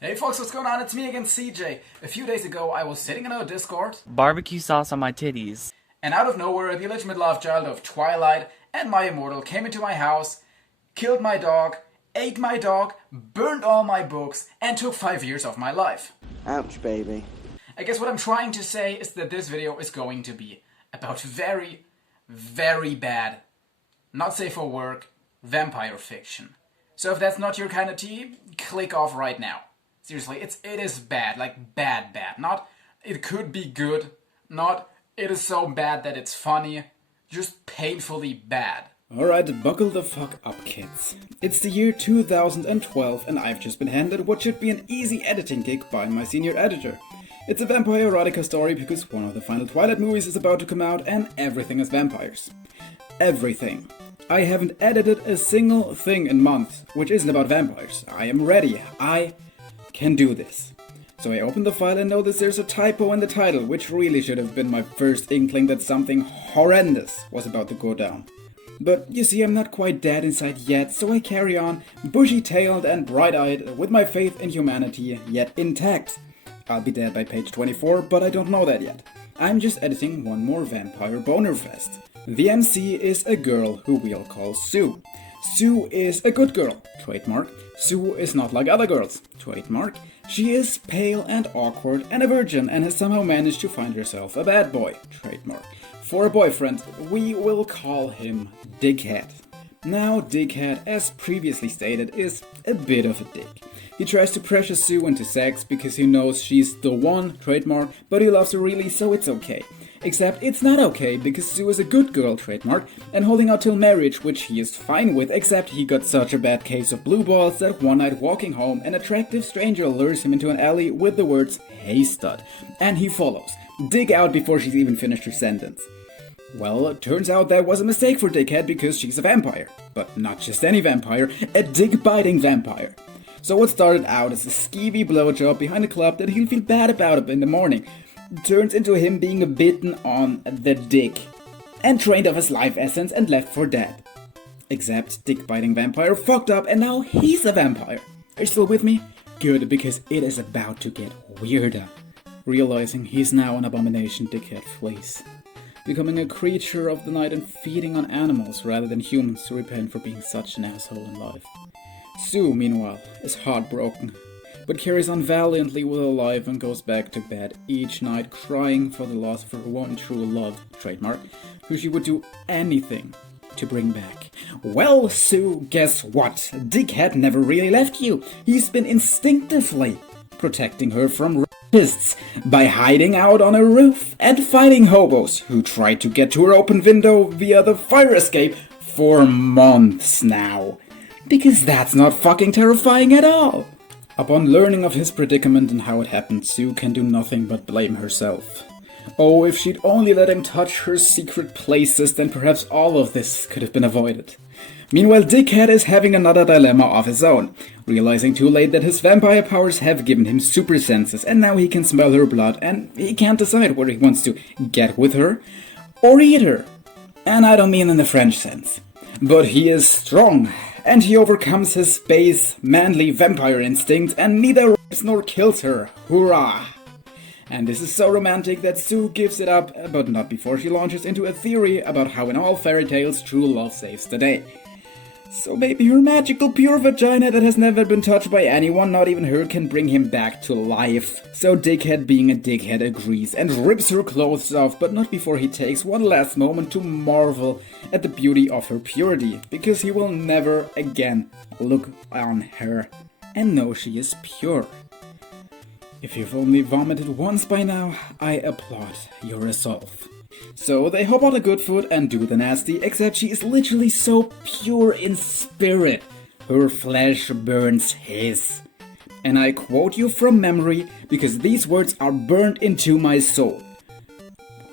Hey folks, what's going on? It's me again, CJ. A few days ago, I was sitting in our Discord, Barbecue sauce on my titties. and out of nowhere, the illegitimate love child of Twilight and my immortal came into my house, killed my dog, ate my dog, burned all my books, and took 5 years of my life. Ouch, baby. I guess what I'm trying to say is that this video is going to be about very, very bad, not safe for work, vampire fiction. So if that's not your kind of tea, click off right now. Seriously, it is bad, like bad. Not it could be good, not it is so bad that it's funny, just painfully bad. Alright, buckle the fuck up, kids. It's the year 2012 and I've just been handed what should be an easy editing gig by my senior editor. It's a vampire erotica story because one of the final Twilight movies is about to come out and everything is vampires. Everything. I haven't edited a single thing in months, which isn't about vampires. I am ready. I can do this. So I open the file and notice there's a typo in the title, which really should have been my first inkling that something horrendous was about to go down. But you see, I'm not quite dead inside yet, so I carry on, bushy-tailed and bright-eyed, with my faith in humanity yet intact. I'll be dead by page 24, but I don't know that yet. I'm just editing one more vampire boner fest. The MC is a girl who we'll call Sue. Sue is a good girl, trademark. Sue is not like other girls, trademark. She is pale and awkward and a virgin and has somehow managed to find herself a bad boy, trademark. For a boyfriend, we will call him Dickhead. Now, Dickhead, as previously stated, is a bit of a dick. He tries to pressure Sue into sex because he knows she's the one, trademark, but he loves her really, so it's okay. Except it's not okay because Sue is a good girl, trademark, and holding out till marriage, which he is fine with, except he got such a bad case of blue balls that one night walking home, an attractive stranger lures him into an alley with the words, "Hey stud," and he follows. Dig out before she's even finished her sentence. Well, it turns out that was a mistake for Dickhead because she's a vampire. But not just any vampire, a dick-biting vampire. So what started out as a skeevy blowjob behind a club that he'll feel bad about in the morning turns into him being bitten on the dick and drained of his life essence and left for dead. Except dick-biting vampire fucked up and now he's a vampire. Are you still with me? Good, because it is about to get weirder. Realizing he's now an abomination, Dickhead flees, becoming a creature of the night and feeding on animals rather than humans to repent for being such an asshole in life. Sue, meanwhile, is heartbroken, but carries on valiantly with her life and goes back to bed each night crying for the loss of her one true love, trademark, who she would do anything to bring back. Well, Sue, guess what? Dickhead never really left you. He's been instinctively protecting her from rapists by hiding out on a roof and fighting hobos who tried to get to her open window via the fire escape for months now. Because that's not fucking terrifying at all. Upon learning of his predicament and how it happened, Sue can do nothing but blame herself. Oh, if she'd only let him touch her secret places, then perhaps all of this could have been avoided. Meanwhile, Dickhead is having another dilemma of his own, realizing too late that his vampire powers have given him super senses, and now he can smell her blood, and he can't decide whether he wants to get with her or eat her. And I don't mean in the French sense. But he is strong, and he overcomes his base, manly vampire instinct, and neither rapes nor kills her. Hurrah! And this is so romantic that Sue gives it up, but not before she launches into a theory about how in all fairy tales true love saves the day. So maybe her magical pure vagina that has never been touched by anyone, not even her, can bring him back to life. So Dickhead, being a dickhead, agrees and rips her clothes off, but not before he takes one last moment to marvel at the beauty of her purity, because he will never again look on her and know she is pure. If you've only vomited once by now, I applaud your resolve. So they hop on a good foot and do the nasty, except she is literally so pure in spirit, her flesh burns his. And I quote you from memory, because these words are burned into my soul.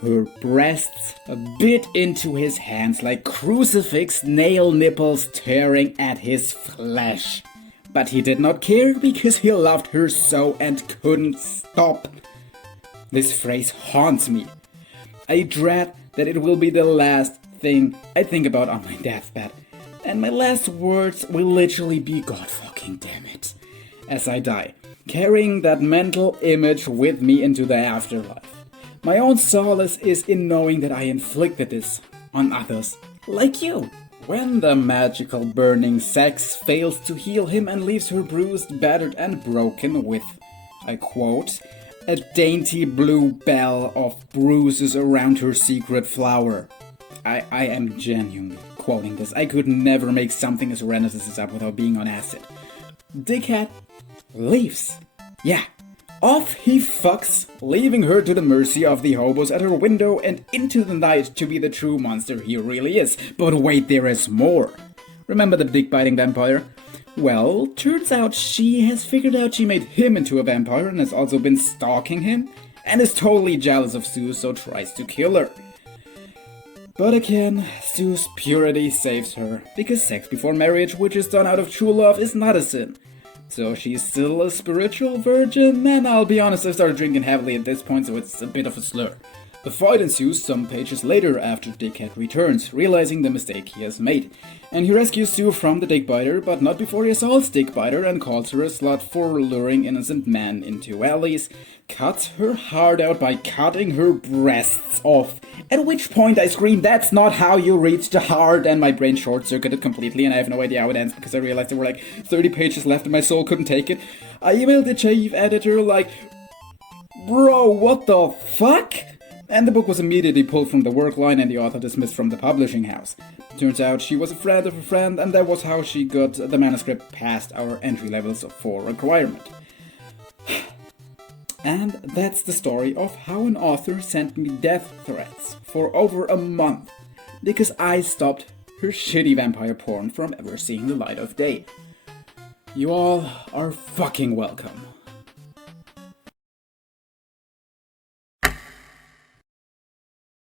Her breasts bit into his hands like crucifix nail nipples tearing at his flesh. But he did not care because he loved her so and couldn't stop. This phrase haunts me. I dread that it will be the last thing I think about on my deathbed. And my last words will literally be, God fucking damn it, as I die. carrying that mental image with me into the afterlife. My own solace is in knowing that I inflicted this on others, like you. When the magical burning sex fails to heal him and leaves her bruised, battered, and broken with, I quote, a dainty blue bell of bruises around her secret flower. I am genuinely quoting this. I could never make something as horrendous as this up without being on acid. Dickhead leaves. Yeah. Off he fucks, leaving her to the mercy of the hobos at her window and into the night to be the true monster he really is. But wait, there is more. Remember the dick-biting vampire? Well, turns out she has figured out she made him into a vampire and has also been stalking him and is totally jealous of Sue, so tries to kill her. But again, Sue's purity saves her, because sex before marriage, which is done out of true love, is not a sin. So she's still a spiritual virgin, and I'll be honest, I started drinking heavily at this point, so it's a bit of a slur. The fight ensues some pages later after Dickhead returns, realizing the mistake he has made. And he rescues Sue from the Dickbiter, but not before he assaults Dickbiter and calls her a slut for luring innocent men into alleys, cuts her heart out by cutting her breasts off. At which point I scream, "That's not how you reach the heart!" And my brain short-circuited completely, and I have no idea how it ends because I realized there were like 30 pages left and my soul couldn't take it. I emailed the chief editor like, "Bro, what the fuck?" And the book was immediately pulled from the work line and the author dismissed from the publishing house. Turns out she was a friend of a friend, and that was how she got the manuscript past our entry levels for requirement. And that's the story of how an author sent me death threats for over a month because I stopped her shitty vampire porn from ever seeing the light of day. You all are fucking welcome.